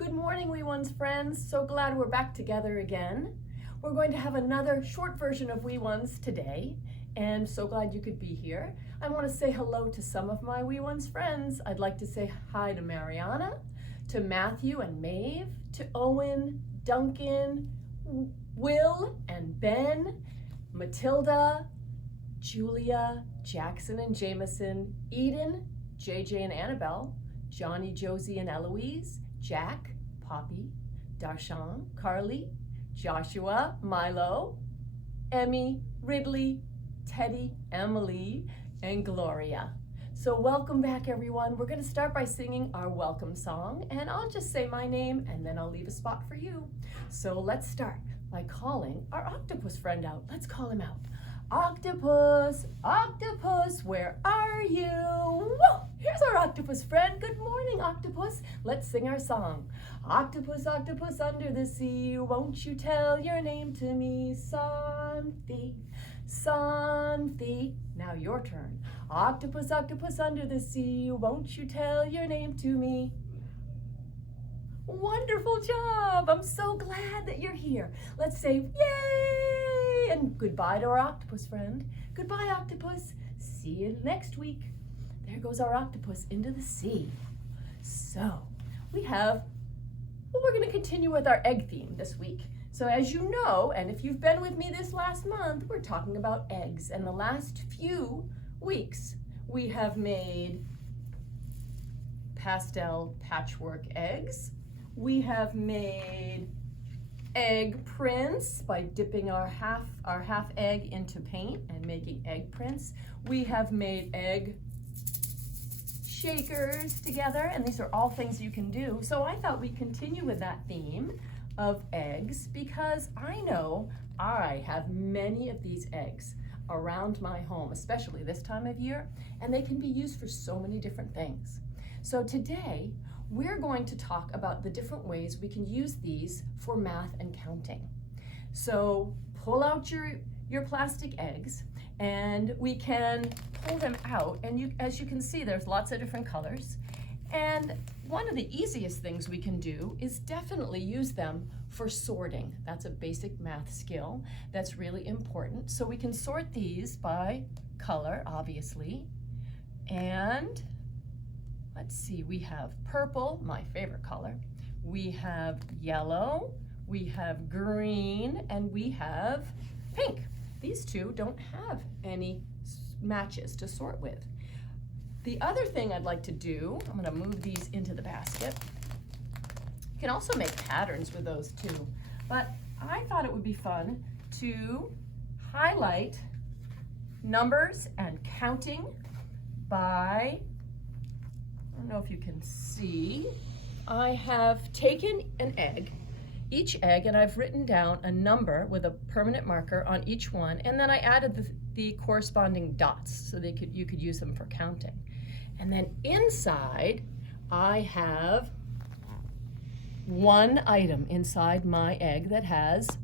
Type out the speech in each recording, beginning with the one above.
Good morning, Wee Ones friends. So glad we're back together again. We're going to have another short version of Wee Ones today, and so glad you could be here. I want to say hello to some of my Wee Ones friends. I'd like to say hi to Mariana, to Matthew and Maeve, to Owen, Duncan, Will and Ben, Matilda, Julia, Jackson and Jameson, Eden, JJ and Annabelle, Johnny, Josie and Eloise, Jack, Poppy, Darshan, Carly, Joshua, Milo, Emmy, Ridley, Teddy, Emily, and Gloria. So welcome back, everyone. We're going to start by singing our welcome song, and I'll just say my name and then I'll leave a spot for you. So let's start by calling our octopus friend out. Let's call him out. Octopus, octopus, where are you? Whoa, here's our octopus friend. Good morning, octopus. Let's sing our song. Octopus, octopus under the sea, won't you tell your name to me? Santhi, Santhi. Now your turn. Octopus, octopus under the sea, won't you tell your name to me? Wonderful job. I'm so glad that you're here. Let's say yay and goodbye to our octopus friend. Goodbye, octopus. See you next week. There goes our octopus into the sea. So we're going to continue with our egg theme this week. So as you know, and if you've been with me this last month, we're talking about eggs. And the last few weeks, we have made pastel patchwork eggs. We have made egg prints by dipping our half egg into paint and making egg prints. We have made egg shakers together, and these are all things you can do. So I thought we'd continue with that theme of eggs because I know I have many of these eggs around my home, especially this time of year, and they can be used for so many different things. So today, we're going to talk about the different ways we can use these for math and counting. So pull out your plastic eggs, and we can pull them out, and as you can see, there's lots of different colors. And one of the easiest things we can do is definitely use them for sorting. That's a basic math skill that's really important. So we can sort these by color, obviously, and let's see, we have purple, my favorite color. We have yellow, we have green, and we have pink. These two don't have any matches to sort with. The other thing I'd like to do, I'm gonna move these into the basket. You can also make patterns with those too, but I thought it would be fun to highlight numbers and counting by, I don't know if you can see, I have taken an egg, each egg, and I've written down a number with a permanent marker on each one, and then I added the corresponding dots so you could use them for counting. And then inside, I have one item inside my egg that has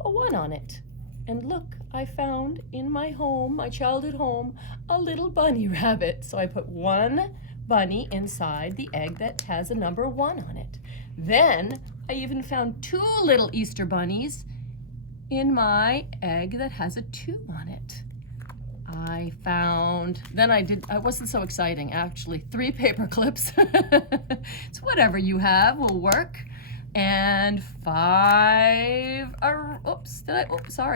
a 1 on it. And look, I found in my home, my childhood home, a little bunny rabbit. So I put one bunny inside the egg that has a number 1 on it. Then I even found 2 little Easter bunnies in my egg that has a 2 on it. I wasn't so exciting actually, 3 paper clips. It's whatever you have will work. And 5,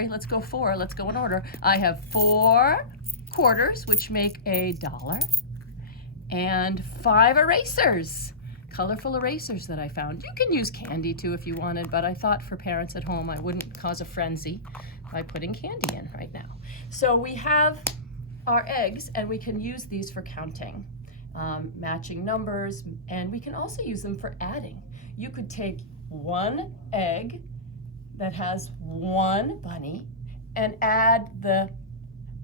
let's go 4, let's go in order. I have 4 quarters, which make $1. And 5 erasers, colorful erasers that I found. You can use candy too if you wanted, but I thought for parents at home I wouldn't cause a frenzy by putting candy in right now. So we have our eggs, and we can use these for counting, matching numbers, and we can also use them for adding. You could take one egg that has 1 bunny and add the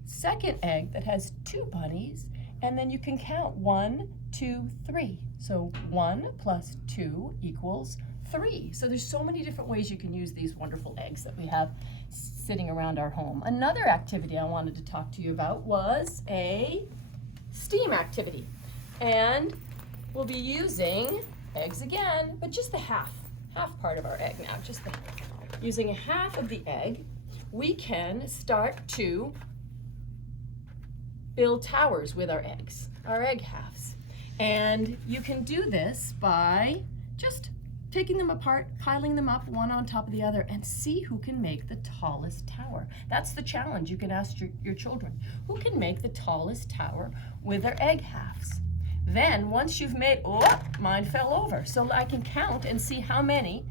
second egg that has 2 bunnies, and then you can count 1, 2, 3. So 1 plus 2 equals 3. So there's so many different ways you can use these wonderful eggs that we have sitting around our home. Another activity I wanted to talk to you about was a STEAM activity. And we'll be using eggs again, but just the half part of our egg now. Just using a half of the egg, we can start to build towers with our eggs, our egg halves. And you can do this by just taking them apart, piling them up one on top of the other, and see who can make the tallest tower. That's the challenge you can ask your children. Who can make the tallest tower with their egg halves? Then once you've made, oh, mine fell over. So I can count and see how many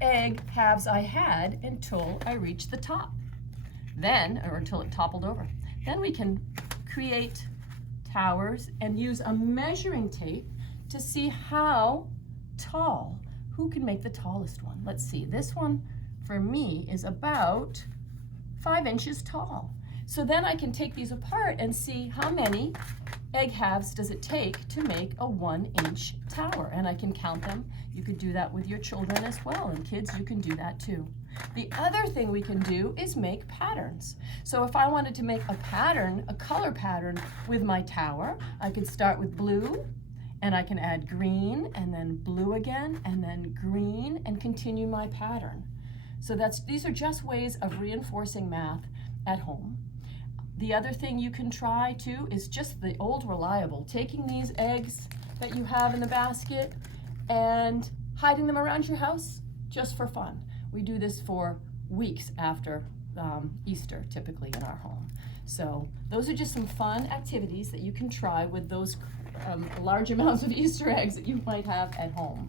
egg halves I had until I reached the top. Then, or until it toppled over. Then we can create towers and use a measuring tape to see how tall, who can make the tallest one. Let's see, this one for me is about 5 inches tall. So then I can take these apart and see how many egg halves does it take to make a 1-inch tower, and I can count them. You could do that with your children as well, and kids, you can do that too. The other thing we can do is make patterns. So if I wanted to make a pattern, a color pattern with my tower, I could start with blue, and I can add green, and then blue again, and then green, and continue my pattern. So these are just ways of reinforcing math at home. The other thing you can try too is just the old reliable, taking these eggs that you have in the basket and hiding them around your house just for fun. We do this for weeks after Easter, typically in our home. So those are just some fun activities that you can try with those large amounts of Easter eggs that you might have at home.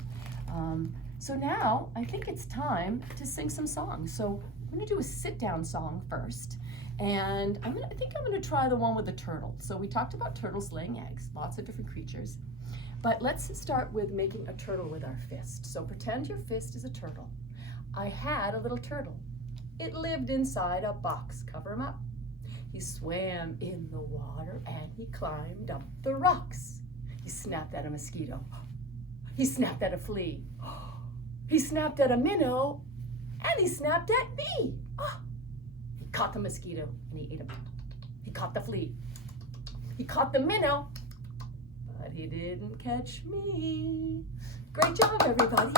So now I think it's time to sing some songs. So I'm gonna do a sit-down song first. And I think I'm gonna try the one with the turtle. So we talked about turtles laying eggs, lots of different creatures. But let's start with making a turtle with our fist. So pretend your fist is a turtle. I had a little turtle. It lived inside a box, cover him up. He swam in the water and he climbed up the rocks. He snapped at a mosquito. He snapped at a flea. He snapped at a minnow and he snapped at me. He caught the mosquito and he ate him. He caught the flea. He caught the minnow, but he didn't catch me. Great job, everybody.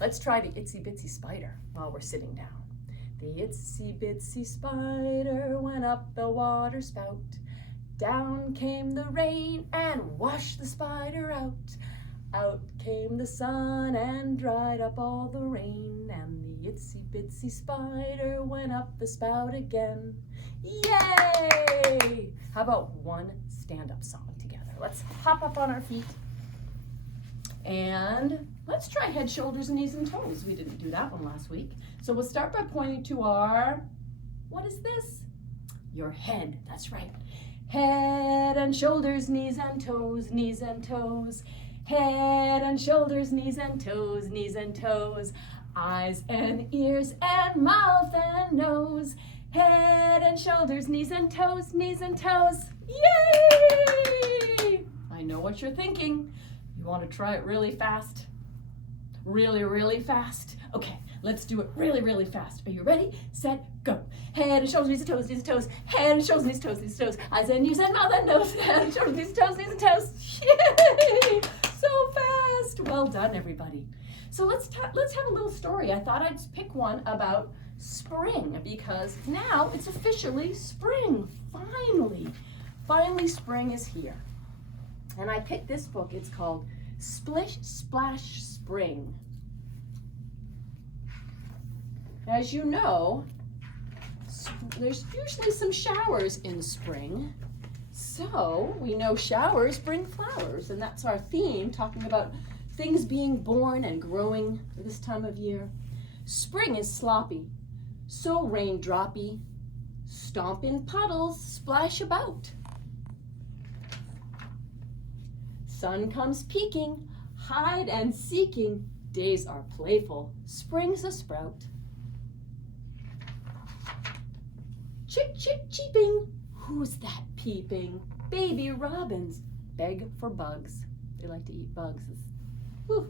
Let's try the itsy bitsy spider while we're sitting down. The itsy bitsy spider went up the water spout. Down came the rain and washed the spider out. Out came the sun and dried up all the rain, and the itsy bitsy spider went up the spout again. Yay! How about one stand-up song together? Let's hop up on our feet and let's try head, shoulders, knees, and toes. We didn't do that one last week. So we'll start by pointing to our, what is this? Your head, that's right. Head and shoulders, knees and toes, knees and toes. Head and shoulders, knees and toes, knees and toes. Eyes and ears and mouth and nose. Head and shoulders, knees and toes, knees and toes. Yay! I know what you're thinking. You want to try it really fast? Really, really fast? Okay, let's do it really, really fast. Are you ready? Set, go. Head and shoulders, knees and toes, knees and toes. Head and shoulders, knees and toes, knees and toes. Eyes and ears and mouth and nose. Head and shoulders, knees and toes, knees and toes. Yay! So fast. Well done, everybody. So let's have a little story. I thought I'd pick one about spring because now it's officially spring. Finally spring is here. And I picked this book. It's called Splish Splash Spring. As you know, there's usually some showers in spring. So we know showers bring flowers, and that's our theme, talking about things being born and growing this time of year. Spring is sloppy, so raindroppy. Stomp in puddles, splash about. Sun comes peeking, hide and seeking. Days are playful, spring's a sprout. Chip, chip, cheeping. Who's that peeping? Baby robins beg for bugs. They like to eat bugs. Whew.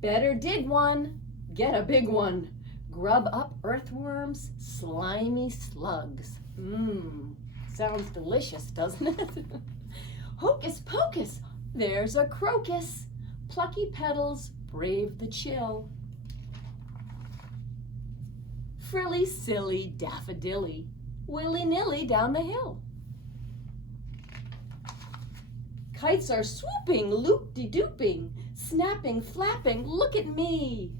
Better dig one, get a big one. Grub up earthworms, slimy slugs. Sounds delicious, doesn't it? Hocus pocus, There's a crocus, plucky petals brave the chill. Frilly, silly, daffodilly, willy-nilly down the hill. Kites are swooping, loop-de-dooping, snapping, flapping, look at me.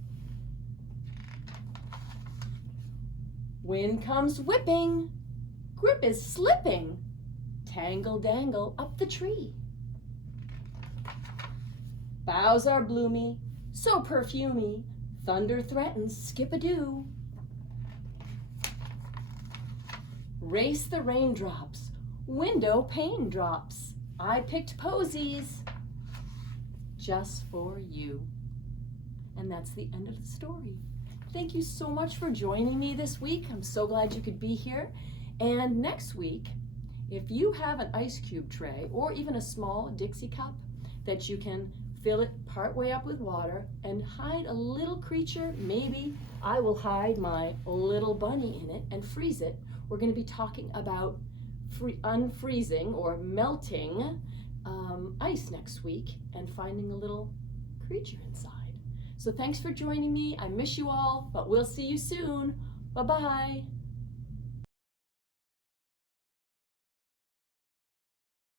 Wind comes whipping, grip is slipping, tangle-dangle up the tree. Boughs are bloomy, so perfumey, thunder threatens, skip-a-doo. Race the raindrops, window pane drops. I picked posies just for you. And that's the end of the story. Thank you so much for joining me this week. I'm so glad you could be here. And next week, if you have an ice cube tray or even a small Dixie cup that you can fill it partway up with water and hide a little creature, maybe I will hide my little bunny in it and freeze it. We're going to be talking about unfreezing or melting ice next week and finding a little creature inside. So thanks for joining me. I miss you all, but we'll see you soon. Bye-bye.